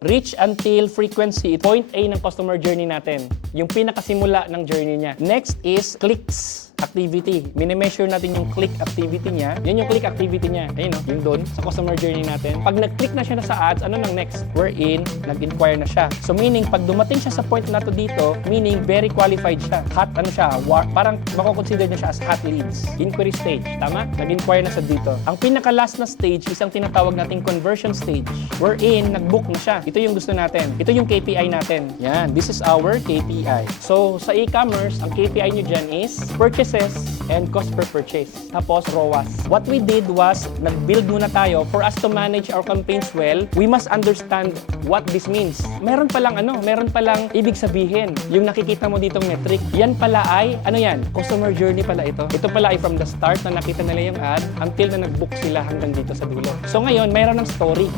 Reach until frequency, point A ng customer journey natin. Yung pinakasimula ng journey niya. Next is clicks activity. Minimeasure natin yung click activity niya. Yan yung click activity niya. Ayun, no? Yung doon sa customer journey natin. Pag nag-click na siya na sa ads, ano nang next? We're in, nag-inquire na siya. So meaning, pag dumating siya sa point na to dito, meaning very qualified siya. Hot, ano siya, parang mako-consider niya siya as hot leads. Inquiry stage. Tama? Nag-inquire na siya dito. Ang pinaka-last na stage is ang tinatawag nating conversion stage. We're in, nag-book na siya. Ito yung gusto natin. Ito yung KPI natin. Yan. This is our KPI. So, sa e-commerce, ang KPI nyo dyan is purchases and cost per purchase. Tapos, ROAS. What we did was, nag-build muna tayo. For us to manage our campaigns well, we must understand what this means. Meron palang ibig sabihin. Yung nakikita mo ditong metric, yan pala ay, ano yan? Customer journey pala ito. Ito pala ay from the start na nakita nila yung ad until na nag-book sila hanggang dito sa dulo. So ngayon, meron ng story.